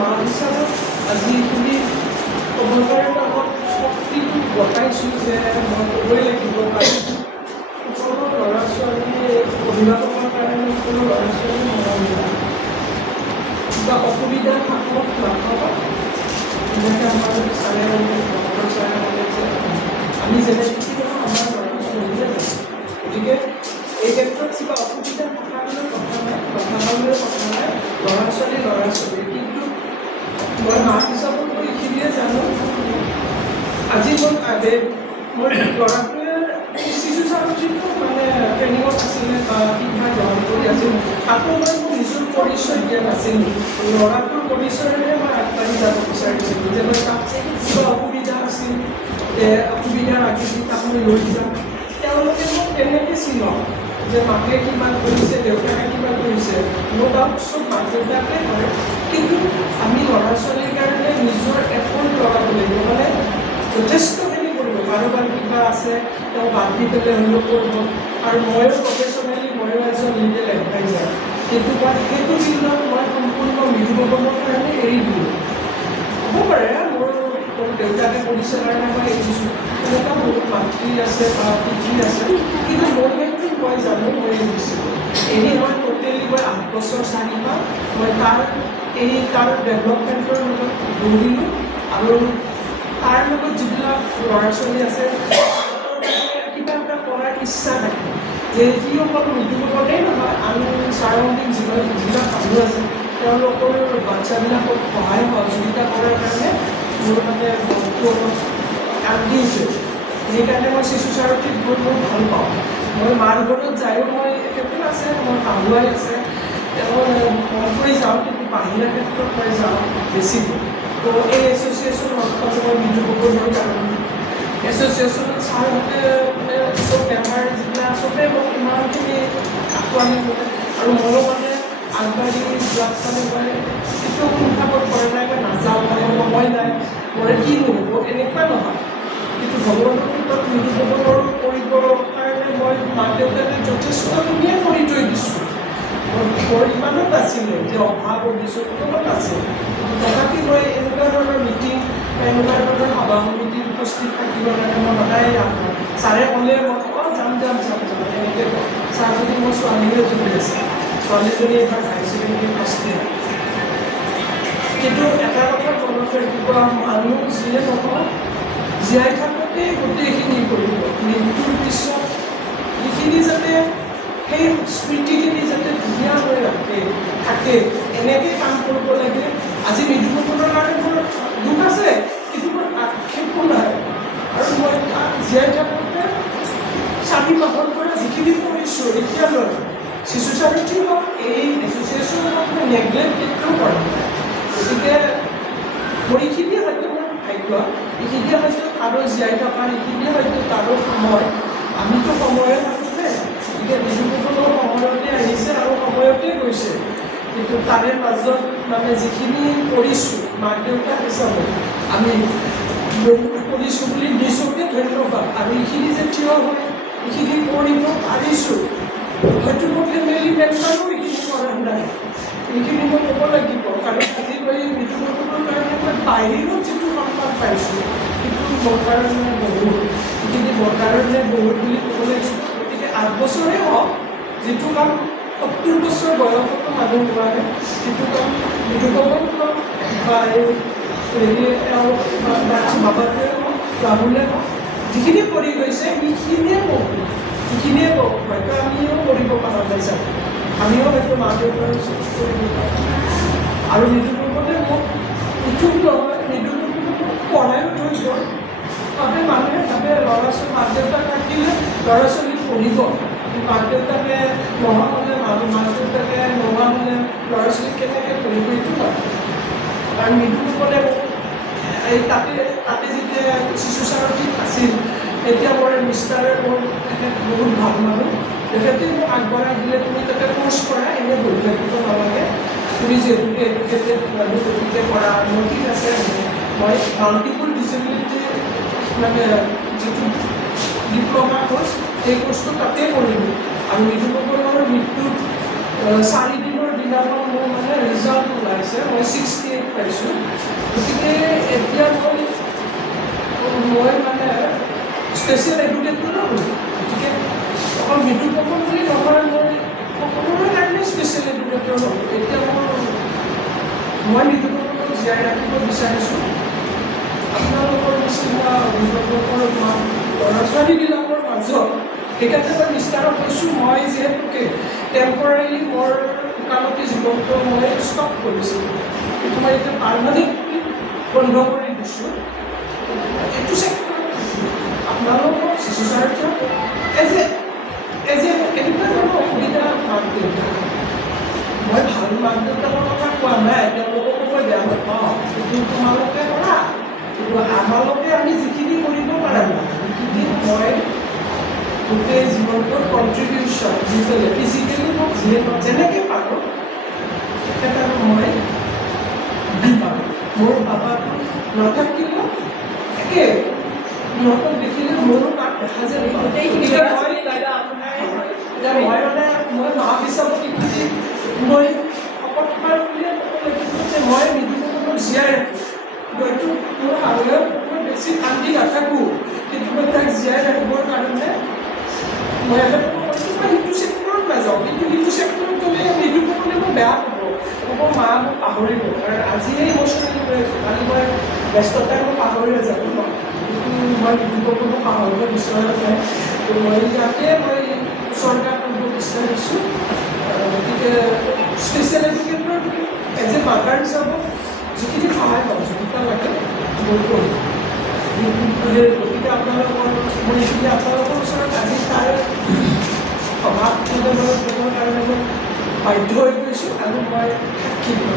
মা হিচাপত আজি এইখিনি ক'ব পাৰে আমাক শক্তিটো বটাইছোঁ যে মই ক'বই লাগিব কাৰণ সকলো ল'ৰা ছোৱালীয়ে অভিভাৱকৰ কাৰণে সকলো ল'ৰা ছোৱালী মৰম যায় কিবা অসুবিধা থাকক নাথাকক যেনেকৈ আমাৰ ছাৰে ডক্টৰ ছাৰে ক'লে যে আমি যেনে দেখি পাওঁ আমাৰ ল'ৰা ছোৱালীয়ে যায় গতিকে এই ক্ষেত্ৰত কিবা অসুবিধা থকালৈ কথা নাই নাথাকালৈ কথা নাই ল'ৰা ছোৱালী কিন্তু মই মাক হিচাপত মই এইখিনিয়ে জানো আজি মোৰ ল'ৰাটোৱে শিশু সাৰথীটো মানে ট্ৰেইনিঙত আছিলে বা শিক্ষা গ্ৰহণ কৰি আছিল তাতো মই মোৰ নিজৰ পৰিচয় দিয়া নাছিলোঁ ল'ৰাটোৰ পৰিচয়েৰে মই আগবাঢ়ি যাব বিচাৰিছিলোঁ যে মই তাত কিবা অসুবিধা আছিল অসুবিধাৰ আগেদি তাক মই লৈ যাম তেওঁলোকে মোক কেনেকৈ চিনক যে মাকে কিমান কৰিছে দেউতাকে কিমান কৰিছে মোৰ ডাউট চব মাক দেউতাকে কৰে কিন্তু আমি ল'ৰা ছোৱালীৰ কাৰণে নিজৰ এফৰ্ট লগাব লাগিব মানে যথেষ্টখিনি কৰিব কাৰোবাৰ কিবা আছে তেওঁ বাদ দি পেলাই হ'লেও কৰিব আৰু ময়ো প্ৰফেচনেলি ময়ো এজন লিগেল এডভাইজাৰ কিন্তু সেইটো দিনত মই সম্পূৰ্ণ মৃদুভৱনৰ কাৰণে এৰি দিলোঁ হ'ব পাৰে মোৰ দেউতাকে কৰিছে কাৰণে মই এৰিছোঁ তেনেকুৱা বহুত মাতৃ আছে বা পিতৃ আছে কিন্তু মোৰ ক্ষেত্ৰত মই জানো মই এৰিছিলোঁ এৰি মই টোটেলি মই 8 বছৰ 4 মাহ মই তাৰ ডেভেলপমেণ্টৰ লগত দৌৰিলোঁ আৰু তাৰ লগত যিবিলাক ল'ৰা ছোৱালী আছে কিবা এটা কৰাৰ ইচ্ছা থাকে যে সি অকল মৃদুভৱনেই নহয় আন চাৰাউণ্ডিং যিবিলাক মানুহ আছে তেওঁলোকৰ বাচ্চাবিলাকক সহায় সহযোগিতা কৰাৰ কাৰণে মোৰ মানে মনটো অলপ কান্দি উঠে সেইকাৰণে মই শিশু সাৰথীত গৈ মই ভাল পাওঁ মই মাৰ ঘৰত যায়ো মই সেইটো আছে মোৰ শাহুৱাই আছে তেওঁ মন কৰি যাওঁ কিন্তু বাহিৰা ক্ষেত্ৰত মই যাওঁ বেছিকৈ তো এই এছ'চিয়েশ্যন অৰ্থত মই মৃদুভৱনৰ কাৰণে এছ'চিয়েশ্যনত ছাৰহঁতে মানে চব মেম্বাৰ যিবিলাক চবেই মোক ইমানখিনি আঁকোৱালি কৰে আৰু ময়ো মানে আগবাঢ়ি যোৱাত মানে মই কেতিয়াও কুণ্ঠাবোধ কৰা নাই মই নাযাওঁ মানে সময় নাই মোৰ কি নহ'ব এনেকুৱা নহয় কিন্তু ভগৱানৰ ক্ষেত্ৰত মৃদুভৱনৰ কৰিবৰ কাৰণে মই মাক দেউতাকে যথেষ্টখিনিয়ে কৰি থৈ দিছোঁ মোৰ ইমানো নাছিলে যে অভাৱ অভিযোগ কোনো নাছিল তথাপি মই এনেকুৱা ধৰণৰ মিটিং বা এনেকুৱা ধৰণৰ সভা সমিতিত উপস্থিত থাকিবৰ কাৰণে মই সদায় ছাৰে ক'লে মই যাম এনেকৈ কওঁ ছাৰ যদি মোৰ ছোৱালীয়ে জুৰি আছে ছোৱালীজনী এবাৰ হায়াৰ ছেকেণ্ডেৰী ফাৰ্ষ্ট ইয়াৰ কিন্তু এটা কথা মনত ৰাখিব মানুহ যিয়ে নহয় জীয়াই থাকোঁতেই গোটেইখিনি কৰিব মৃত্যুৰ পিছত এইখিনি যাতে সেই স্মৃতিখিনি যাতে ধুনীয়া হৈ থাকে এনেকৈ কাম কৰিব লাগে আজি মৃদুভৱনৰ কাৰণে মোৰ দুখ আছে কিন্তু মোৰ আক্ষেপো নাই আৰু মই তাক জীয়াই থাকোঁতে 4 মাহৰ পৰা যিখিনি কৰিছোঁ এতিয়ালৈ শিশু সাৰথী হওক এই এছ'চিয়েশ্যন হওক মই নেগলেক্ট কেতিয়াও কৰা নাই গতিকে মোৰ এইখিনিয়ে হয়তো মোৰ ভাগ্য এইখিনিয়ে হয়তো তাৰো জীয়াই থকাৰ এইখিনিয়ে হয়তো তাৰো সময় আমিতো সময়ে থাকোঁতে গতিকে মৃদুভৱনৰ সময়তে আহিছে আৰু সময়তে গৈছে কিন্তু তাৰে মাজত মানে যিখিনি কৰিছোঁ মাক দেউতাক হিচাপে আমি কৰিছোঁ বুলি নিজকে ধন্যবাদ আৰু এইখিনি যে থিয় হয় এইখিনি কৰিব পাৰিছোঁ হয়তো মোৰ ফেমিলি মেম্বাৰো এইখিনি কৰা নাই এইখিনি মই ক'ব লাগিব কাৰণ আজি মই মৃদুভৱনৰ কাৰণে মই বাহিৰত যিটো সন্মান পাইছোঁ সেইটো মোৰ কাৰণে বহুত এইখিনি মোৰ কাৰণে বহুত বুলি ক'ব লাগিব গতিকে 8 বছৰেই হওক যিটো কাম 70 বছৰ বয়সতো মানুহ নোৱাৰে যিটো কাম মৃদুভৱন হওক বা বাবাটোৱে হওক ৰাহুলে হওক যিখিনি কৰি গৈছে সেইখিনিয়ে কওঁ হয়তো আমিও কৰিব পৰা নাই চাগে আমিও হয়তো মা দেউতাৰ ওচৰত কৰিব পাৰোঁ আৰু মৃদুভৱনে মোক ইচ্ছুক নহয় মৃদুভৱনে মোক পঢ়াইও থৈ গ'ল ভাবে মানুহে ভাবে ল'ৰা ছোৱালী মাক দেউতাক থাকিলে ল'ৰা ছোৱালী পঢ়িব মাক দেউতাকে নোহোৱা হ'লে মাক দেউতাকে নোহোৱা হ'লে ল'ৰা ছোৱালী কেনেকৈ পঢ়িব এইটো নহয় কাৰণ মৃদুভৱনে এই তাতে যেতিয়া শিশু সাৰথীত আছিল এতিয়া মোৰ মিষ্টাৰে মোৰ তেখেত বহুত ভাল মানুহ তেখেতে মোক আগবঢ়াই দিলে তুমি তাতে কোৰ্চ কৰা এনেই বহি থাকিব নালাগে তুমি যিহেতুকে এডুকেটেড মানুহ গতিকে কৰা মোৰ ঠিক আছে মই মাল্টিপল ডিচেবিলিটি মানে যিটো ডিপ্ল'মা কোৰ্চ সেই কোৰ্চটো তাতে কৰিলোঁ আৰু মৃদুভৱনৰ মৃত্যুত 4 দিনৰ দিনা সেইদিনাখন মোৰ মানে ৰিজাল্ট ওলাইছে, মই 68 পাইছোঁ। গতিকে এতিয়া মই মানে স্পেচিয়েল এডুকেটটো নহয়, গতিকে অকল মৃদু পৱন বুলি নহয়, মই সকলোৰে কাৰণে স্পেচিয়েল এডুকেটৰ হ'লোঁ। এতিয়া মই মৃদু পৱনক জীয়াই ৰাখিব বিচাৰিছোঁ। আপোনালোকৰ নিচিনা অভিভাৱকৰ ল'ৰা ছোৱালীবিলাকৰ মাজত সেইকাৰণে মই নিষ্ঠাৰত হৈছোঁ। মই যিহেতুকে টেম্পৰাৰীলি মোৰ ওকালতি জীৱনটো মই ষ্টপ কৰিছিলোঁ, কিন্তু মই এতিয়া পাৰ্মানেণ্টলি বন্ধ কৰি দিছোঁ। এইটো চেক্টৰত আপোনালোকৰ শিশুস্বাস্থ্য এনেকুৱা ধৰণৰ অসুবিধা মাক দেউতাক, মই ভাল মাক দেউতাকৰ কথা কোৱা নাই, তেওঁলোককো মই বেয়া নাপাওঁ, কিন্তু তোমালোকে কৰা। কিন্তু আমালোকে আমি যিখিনি কৰিব পৰা নাই সেইখিনি মই গোটেই জীৱনটোৰ কণ্ট্ৰিবিউশ্যন যিজনে ফিজিকেলি মোক যেনেকৈ পাৰোঁ তেখেত আৰু মই দি পাৰোঁ। মোৰ বাবাটো নাথাকিলেও একে, সিহঁতক দেখিলে মোৰো তাক দেখা যায়। মই মা হিচাপত ইপিনে মই শপতবাৰ বুলিয়ে ক'ব লাগিব যে মই মৃদু পৱনক জীয়াই ৰাখিম। হয়তো মোৰ শাহুৱেক মই বেছি কান্দি নাথাকোঁ, কিন্তু মই তাক জীয়াই ৰাখিবৰ কাৰণে মই সিটো চেক্টৰত নাযাওঁ, কিন্তু সিটো চেক্টৰত গ'লে মৃদু পৱনে মই বেয়া পাব, ক'ব মা মোক পাহৰিব, কাৰণ আজিয়ে ইম'চনেলি হৈ আছোঁ, কালি মই ব্যস্ততাই মই পাহৰি যাব ন, কিন্তু মই মৃদু পৱনক পাহৰিব বিচৰা নাই। মই ইয়াতে মই উচৰ্গা কৰিব বিচাৰিছোঁ। গতিকে special educator as a mother হিচাপত যিখিনি সহায় সহযোগিতা লাগে মই কৰিম। গতিকে আপোনালোকৰ মই এইখিনি আপোনালোকৰ ওচৰত আজি তাৰ সভাত দিবৰ কাৰণে মই বাধ্য হৈ গৈছোঁ আৰু মই সাক্ষী দিম।